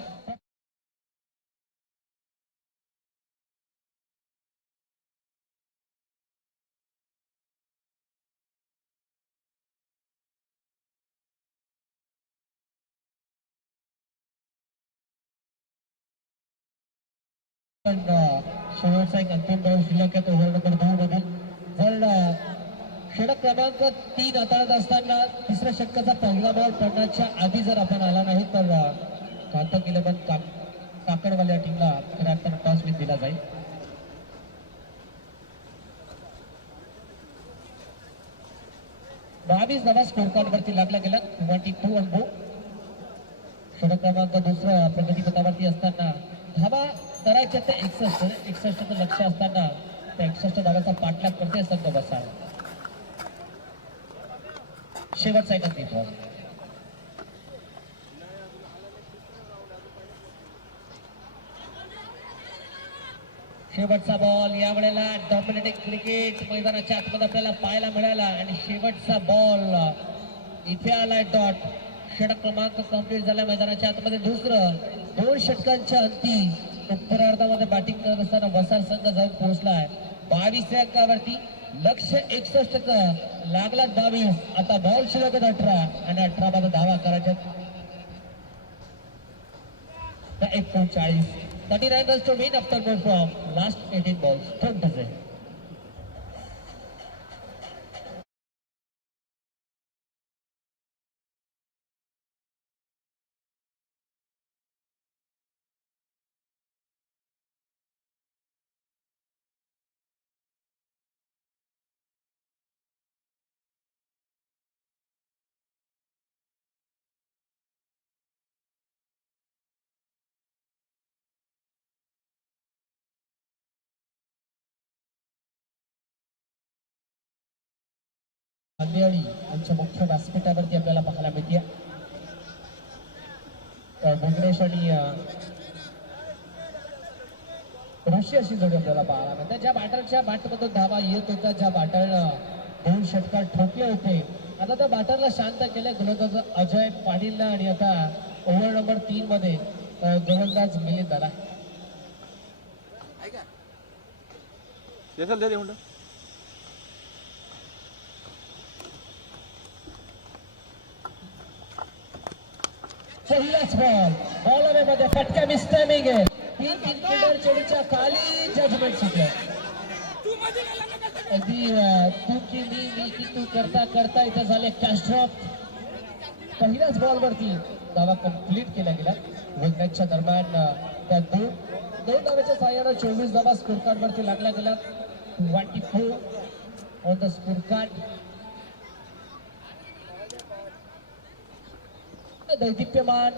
शेवटचा एक अंतिम बॉल शिल्लक आहे. ओव्हर नंबर 2 मधील जर षटक क्रमांक 3 हाताळत असताना तिसऱ्या षटकाचा पहिला बॉल पडण्याच्या आधी जर आपण आला नाही तर घातक 11 काकडवाल्या टीमला खऱ्या अर्थानं टॉस विन दिला जाईल. बावीस धावा स्कोर कार्ड वरती लागला गेला. 22 अनुभव षटक क्रमांक दुसरा प्रगतीपथावरती असताना धावा करायच्या त्या 61 लक्ष असताना त्या 61 धाव्याचा पाठलाग करते संघ बसाळ. शेवटचा एक अंतिम बॉल शेवटचा बॉल यावेळेला डॉमिनेटिंग क्रिकेट मैदानाच्या आतमध्ये आपल्याला पाहायला मिळाला आणि शेवटचा बॉल इथे आलाय डॉट. षटक क्रमांक कंप्लीट झाला मैदानाच्या आतमध्ये दुसरं. 2 षटकांच्या अंती उत्तरार्धामध्ये बॅटिंग करत असताना वसार संघ जाऊन पोहोचलाय. 22 अंकावरती लक्ष 61 लागला 22. आता बॉल शिल्लक 18 आणि 18 मध्ये धावा करायच्या 39. 39 runs to win after goal from last 18 balls. Don't play. अंधेळी यांच्या मुख्य व्यासपीठावरती आपल्याला पाहायला मिळते. वेंकटेश आणि ऋषी अशी जोडी आपल्याला पाहायला मिळते. ज्या बॅटरच्या बॅटमधून धावा येत होत्या, ज्या बॅटरनं 2 षटकार ठोकले होते, आता त्या बॅटरला शांत केले गोलंदाज अजय पाटीलला आणि आता ओव्हर नंबर 3 मध्ये गोलंदाज मिलिंद दादा. पहिलाच बॉल मध्ये फटका मिस्टायमिंग आहे. 3 फिल्डर चोरीच्या खाली जजमेंट सुटलं. अगदी तू की मी की तू करता करता इथं झाले कॅश ड्रॉप. पहिल्याच बॉल वरती धावा कंप्लीट केला गेला. वेगण्याच्या दरम्यान त्या दोन धाव्याच्या सहाय्यानं 24 धावा स्कोर कार्ड वरती लागला गेला. 24 ऑन द स्कोर कार्ड. दैदिप्यमान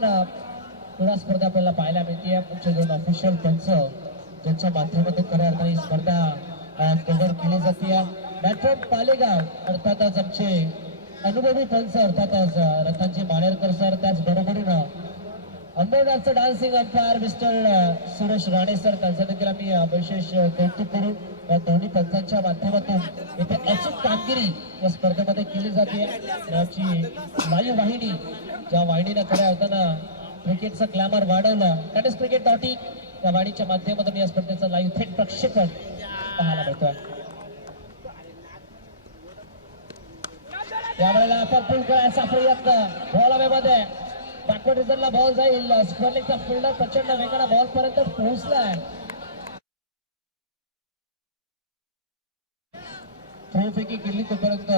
क्रीडा स्पर्धा आपल्याला पाहायला मिळते. पुढचे 2 ऑफिशियल पंच ज्यांच्या माध्यमातून खऱ्या अर्थाने ही स्पर्धा कव्हर केली जाते. बॅटफ्रॉम पालेगाव अर्थातच आमचे अनुभवी पंच अर्थातच रतनजी माळेरकर सर, त्याचबरोबरीनं अंबरनाथचं dancing umpire mister Suresh Rane sir, त्यांचं देखील आम्ही विशेष कौतुक करू. या दोन्ही पंचांच्या माध्यमातून इथे अचूक कामगिरी या स्पर्धेमध्ये केली जाते. याची लाईव्ह वाहिनी, ज्या वाहिनीनं खऱ्या अर्थानं क्रिकेटचं ग्लॅमर वाढवलं, दॅट इज cricket.in, त्या वाहिनीच्या माध्यमातून या स्पर्धेचं लाईव्ह थेट प्रक्षेपण पाहायला मिळतोय. यावेळेला आपण पूल करायचा प्रयत्न बॉल हवेमध्ये बॅकवर्ड रिझनला बॉल जाईल. स्पर्लिंगचा फिल्डर प्रचंड वेगाने बॉल पर्यंत पोहोचलाय. थ्रोपैकी केली तोपर्यंत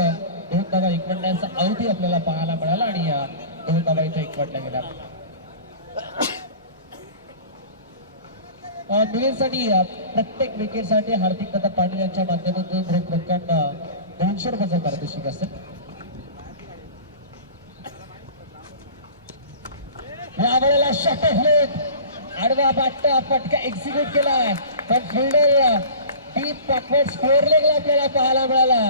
2 धावा एकवटण्याचा अवधी आपल्याला पाहायला मिळाला आणि 2 धावा इथे एकवटल्या गेल्या. मुलींसाठी प्रत्येक विकेटसाठी हार्दिक दादा पाटील यांच्या माध्यमातून रोख रक्कम 200 रुपयाचं पारितोषिक असेल. यावेळेला शॉर्ट आडवा बाटला फटका एक्झिक्यूट केलाय, पण फिल्डर डीप बॅकवर्ड स्कोअर लेगला आपल्याला पाहायला मिळाला.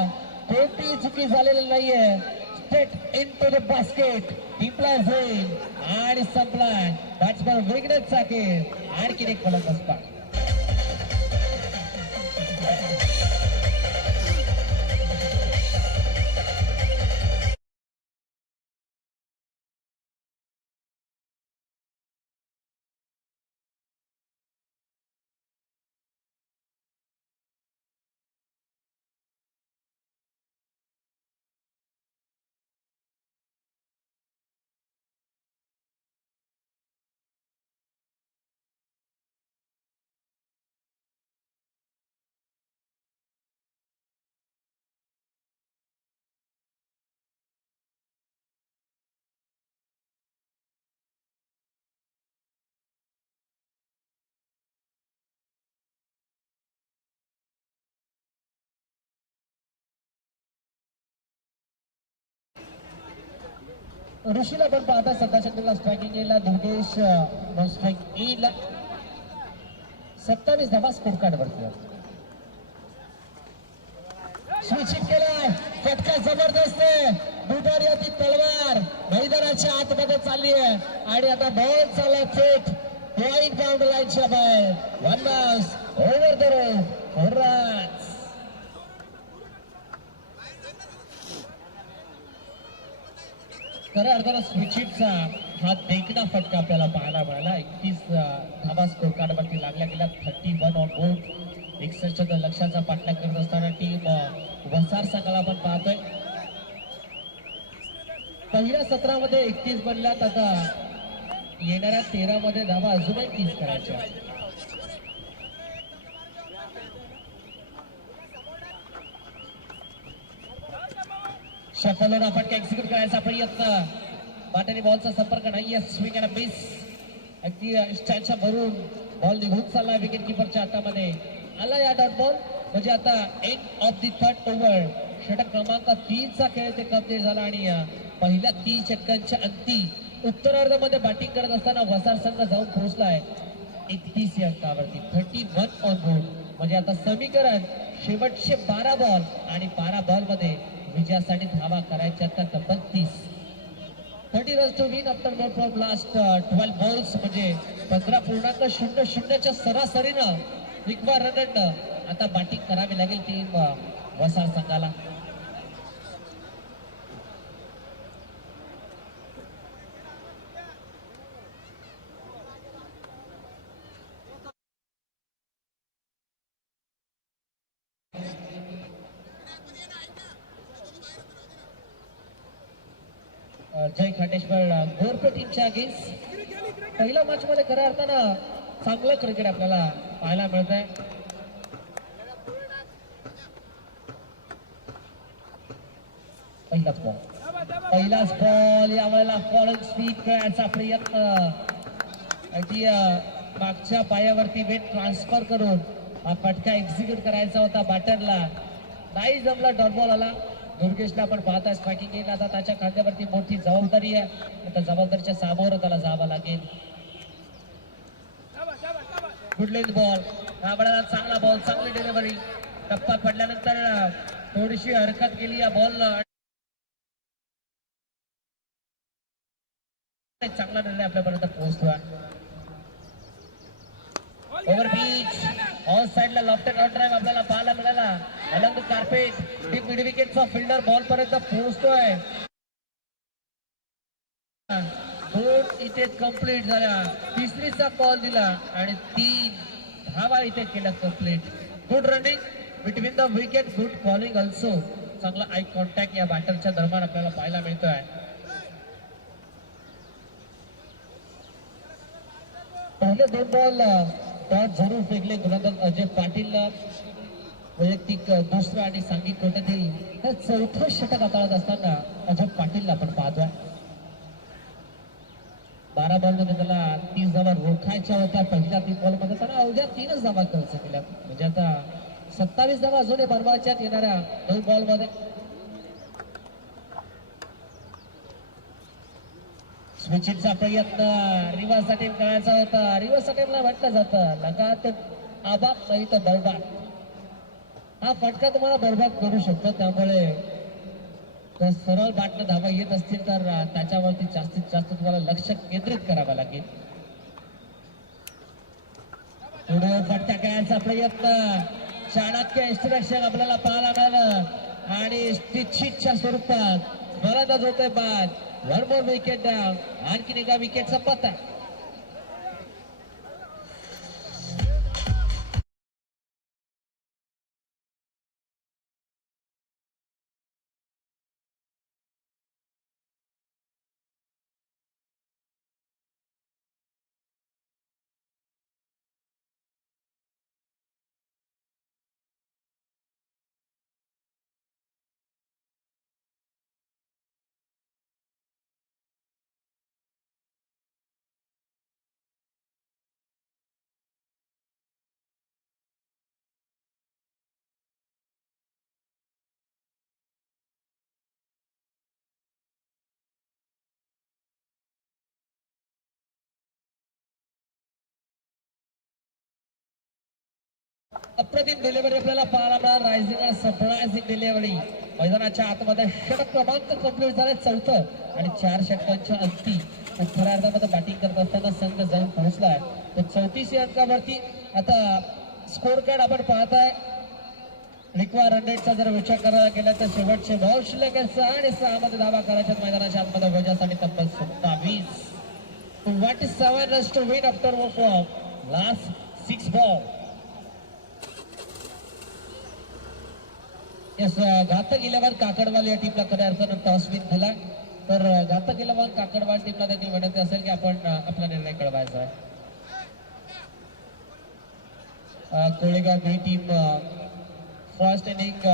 कोणतीही चुकी झालेली नाहीये. Straight into the basket, टिपला होईल आणि संपला. बॅट्समन वेगळेच चाके, आणखीन एक फलंदाज बाद. ऋषीला पण पाहता सध्या चंद्रला स्ट्रायकिंग येईल. दुर्गेश स्ट्राईक येईल. 27 धावा स्कोर कार्ड वरती. स्विचिंग केलाय, फटका जबरदस्त आहे. दुधारी अति तलवार मैदानाच्या आतमध्ये चालली आहे आणि आता बॉल चालला थेट पॉइंट बाउंड्री लाईनच्या बाहेर. 1 bounce over the road, 4 runs. खऱ्या अर्थानं स्विचिटचा हा देखणा फटका आपल्याला पाहायला मिळाला. 31 धावा स्कोर कार्डवरती लागल्या गेल्या. 31 ऑन बोर्ड. 61 लक्षाचा पाठलाग करत असताना टीम वसार संघाला आपण पाहतोय. पहिल्या सत्रामध्ये 31 बनल्यात. आता येणाऱ्या 13 मध्ये धावा अजूनही 30 करायच्या. शफलवर आपण एक्झिक्यूट करायचा प्रयत्न. बाटाने बॉलचा संपर्क नाहीये. Swing and miss. अगदी स्टँडच्या भरून बॉल निघून चालला विकेट किपरच्या हातामध्ये. आला या डॉट बॉल. म्हणजे आता end of the third over. षटक क्रमांक 3 चा खेळ ते कंप्लीट झाला आणि पहिल्या 3 षटकांच्या अंती उत्तरार्धामध्ये बॅटिंग करत असताना वसार संघ जाऊन पोहोचलाय 31 या अंकावरती. 31 ऑन बोर्ड. म्हणजे आता समीकरण शेवटचे 12 बॉल आणि 12 बॉल मध्ये विजयासाठी धावा करायच्या आता तब्बल 30. 30 runs to win after not from last 12 balls. म्हणजे 15.00च्या सरासरीनं रिक्वायर रननं आता बॅटिंग करावी लागेल टीम वसार संघाला. जय खांडेश्वर गोरखो टीमच्या अगेन्स्ट पहिल्या मॅच मध्ये खऱ्या अर्थानं चांगलं क्रिकेट आपल्याला पाहायला मिळत आहे. पहिलाच बॉल यावेळेला फॉलन स्पीड खेळायचा प्रयत्न. अगदी मागच्या पायावरती वेट ट्रान्सफर करून हा फटका एक्झिक्यूट करायचा होता बॅटरला. नाही जमला, डॉट बॉल आला. दुर्गेशला आपण पाहता स्ट्रायकिंग येईल. आता त्याच्या खांद्यावरती मोठी जबाबदारी आहे. आता जबाबदारीच्या सामोरं त्याला जावं लागेल. Good length ball. राबडाला चांगला बॉल, चांगली डिलिव्हरी. टप्पा पडल्यानंतर थोडीशी हरकत केली या बॉलनं. चांगला निर्णय आपल्यापर्यंत पोहोचतोय. ओव्हर पिच ऑन साइडला लॉफ्टेड आउट ड्राइव्ह आपल्याला पाहायला मिळाला. Along the carpet deep mid विकेटचा फिल्डर बॉल पर्यंत पोहोचतोय. 2 इथे कंप्लीट झाल्या. तिसरीचा बॉल दिला आणि 3 धावा इथे केल्या complete. Good running between the wicket, good bowling also. चांगला आय कॉन्टॅक्ट या बॅटरच्या दरम्यान आपल्याला पाहायला मिळतोय. पहिले 2 बॉल टॉस जरूर फेकले गोलंदाज अजय पाटीलला. वैयक्तिक दुसरा आणि सांघिक कोट्यातील हे 4थं षटक हाताळत असताना अजय पाटीलला आपण पाहतोय. 12 बॉलमध्ये त्याला 30 धावा रोखायच्या होत्या. पहिल्या 3 बॉलमध्ये त्याला अवघ्या 3च धावा खर्च केल्या. म्हणजे आता 27 धावा अजूनही बनवायच्यात येणाऱ्या 2 बॉलमध्ये. स्विचिंगचा प्रयत्न रिव्हर्स अटेम्प करायचा होता. रिव्हर्स अटेम्पला म्हटलं जातं लगात आबाद नाही तर बरबाद. हा फटका तुम्हाला बरबाद करू शकतो. त्यामुळे जर सरळ बॅटनं धावा येत असतील तर त्याच्यावरती जास्तीत जास्त तुम्हाला लक्ष केंद्रित करावं लागेल. पुढे फटका खेळायचा प्रयत्न, चाणक्य इन्स्ट्रक्शन आपल्याला पाहायला मिळालं आणि स्टिचिंगच्या स्वरूपात फलंदाज होते बाद. वन मोर विकेट डाऊन, आणखी एका विकेटचा पत्ता. अप्रतिम डिलिव्हरी आपल्याला पाहायला मिळाला. रायझिंग आणि सरप्रायझिंग डिलिव्हरी. मैदानाच्या आतमध्ये षटक क्रमांक कंप्लीट झाले 4थं आणि 4 षटकांच्या अंती खऱ्या अर्थामध्ये बॅटिंग करत असताना संघ जाऊन पोहोचलाय. तर 34 अंकावरती आता स्कोर कार्ड आपण पाहताय. रिक्वायर रन रेटचा जर विचार करायला गेला तर शेवटचे बॉल शिल्लक आहे 6 आणि 6 मध्ये धावा करायच्या मैदानाच्या आतमध्ये वेजासाठी तब्बल 27. 27 runs to win after last 6 ball. घातक 11 काकडवाल या टीमला खऱ्या अर्थानं टॉस विन झाला. तर घातक 11 काकडवाल टीमला देखील विनंती असेल की आपण आपला निर्णय कळवायचा आहे. कोळेगाव बी टीम फर्स्ट इनिंग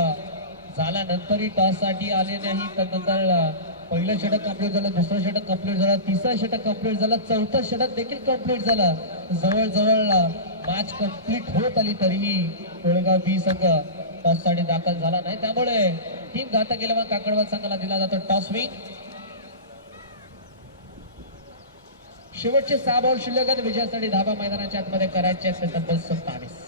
झाल्यानंतरही टॉस साठी आले नाही. त्यानंतर पहिलं षटक कंप्लीट झालं, दुसरं षटक कंप्लीट झालं, तिसरं षटक कंप्लीट झालं, 4थं षटक देखील कंप्लीट झालं. जवळजवळ मॅच कंप्लीट होत आली तरीही कोळेगाव बी संघ टॉस साठी दाखल झाला नाही. त्यामुळे टीम घातक 11 काकडवाल संघाला दिला जातो टॉस विन. शेवटचे 6 बॉल शिल्लक आहेत. विजयासाठी धाबा मैदानाच्या आतमध्ये करायचे असेल तब्बल 27.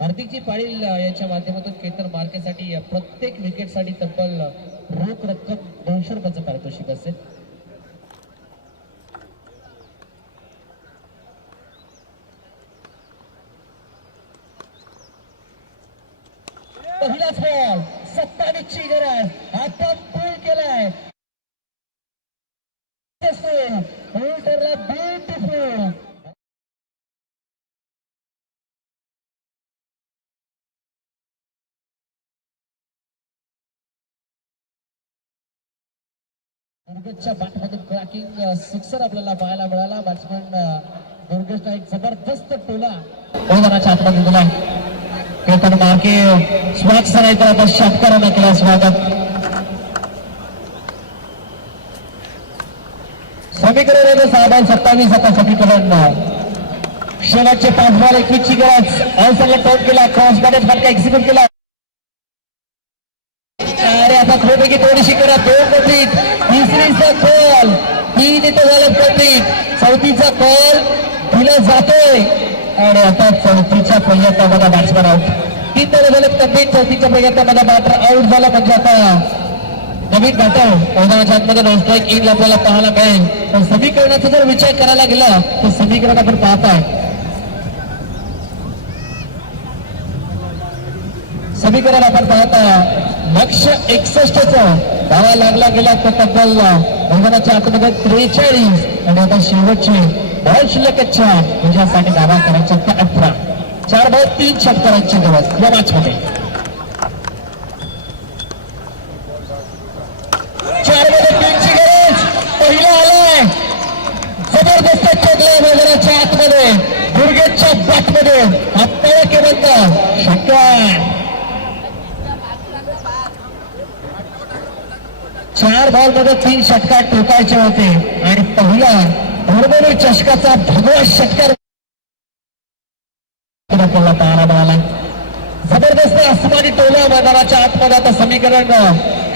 हार्दिकजी पाटील यांच्या माध्यमातून केंद्र मार्केटसाठी प्रत्येक विकेटसाठी तब्बल रोख रक्कम 200 रुपयाचं पारितोषिक असेल. पहिलाच बॉल 27 ची गरज. आता पूल केलाय होल्डरला ब्युटिफुल. दुर्गेशच्या बॅटमधून क्रॅकिंग सिक्सर आपल्याला पाहायला मिळाला. बॅट्समन दुर्गेशला एक जबरदस्त टोला मैदानाच्या आतमध्ये दिलाय. केतन मार्के स्वागत नाही तर आता षटकारांना केला स्वागत. समीकरण 6 बॉल 27 आता समीकरण. शेवटचे 5 बॉल 21 ची गरज. अवसरला टर्न केला, क्रॉस बॅट फटका एक्झिक्यूट केला. अरे आता थोडीशी थोडीशी करा. 2 कंप्लीट. तिसरीचा कॉल 3 इथं झालं कंप्लीट. 4थीचा कॉल दिला जातोय आणि आता 4थीच्या प्रयत्नामध्ये बॅट्समॅन आउट. 3 बॉल झाले कंप्लीट. 4थीच्या प्रयत्नामध्ये बॅटर आउट झाला म्हणजे आता नवीन बॅटर मैदानाच्या आतमध्ये नॉन स्ट्राईक येईल आपल्याला पाहायला मिळेल. पण समीकरणाचा जर विचार करायला गेला तर समीकरण आपण पाहताय. समीकरण आपण पाहता लक्ष 61चा धावा लागला गेला तर तब्बल मैदानाच्या आतमध्ये 43 आणि आता शेवटचे बॉल शिल्लक 4 विजयासाठी धावा करायच्या त्या 18. 4 बॉल 3 षटकारांची गरज या मॅच मध्ये. 4 मध्ये 3 ची गरज. पहिला आलाय जबरदस्त चोगला मैदानाच्या आतमध्ये दुर्गेशच्या बॅटमध्ये आपल्याला केवळ षटकार. 4 बॉल मध्ये 3 षटकार ठोकायचे होते आणि पहिला भरभरून चषकाचा भगवा षटकार आपल्याला पाहायला मिळाला. जबरदस्त आसमानी टोला मैदानाच्या आतमध्ये. आता समीकरण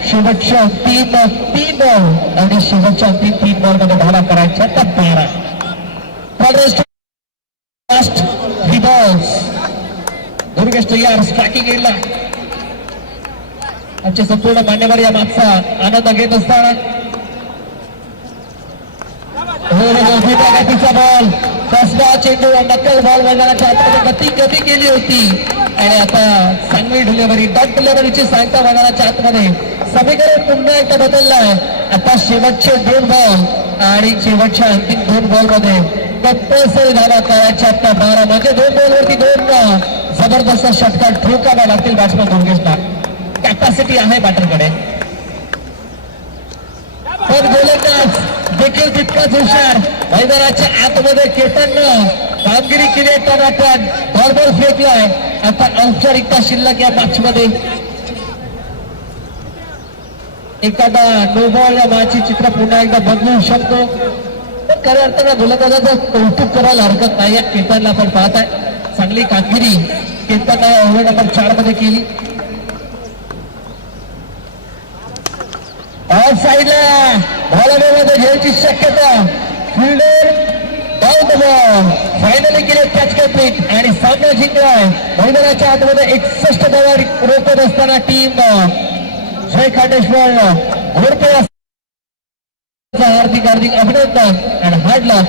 शेवटच्या 3 बॉल आणि शेवटच्या 3 बॉल मध्ये धावा करायच्या तर 12. Ball last 3 balls. दुर्गेश तयार स्ट्रायकिंग एंडला. आमचे संपूर्ण मान्यवर या मागचा आनंद घेत असताना गतीचा बॉल फसवा चेंडू नक्कल बॉल मैदानाच्या आतमध्ये गती कमी केली होती आणि आता चांगली डिलिव्हरी डॉट डिलिव्हरीची सांगता मैदानाच्या आतमध्ये समीकरण पुन्हा एकदा बदललाय. आता शेवटचे 2 बॉल आणि शेवटच्या अंतिम 2 बॉल मध्ये कंपल्सरी धावा करायच्या. आता 12 म्हणजे 2 बॉलवरती 2 जबरदस्त षटकार ठोकाव्या लागतील बॅट्समन दुर्गेशला. कॅपॅसिटी आहे बॅटरकडे. पण गोलंदाज देखील तितकाच हुशार. मैदानाच्या आतमध्ये केतननं कामगिरी केली आहे. टनाटन बॉल फेकलाय. आता औपचारिकता शिल्लक या मॅच मध्ये. एखादा नो बॉल या मॅचचे चित्र पुन्हा एकदा बदलू शकतो. पण खऱ्या अर्थानं गोलंदाजाचं कौतुक करायला हरकत नाही. केतनला आपण पाहत आहे चांगली कामगिरी केतननं ओव्हर नंबर 4 मध्ये केली. ऑफ साईडला बॉलमध्ये घ्यायची शक्यता. Fielder down the ball finally केले कॅच कंप्लीट आणि सामना जिंकलाय. मैदानाच्या आतमध्ये 61 धावा रोखत असताना टीम जय खांडेश्वर घोडके हार्दिक अभिनंदन आणि हार्ड लक.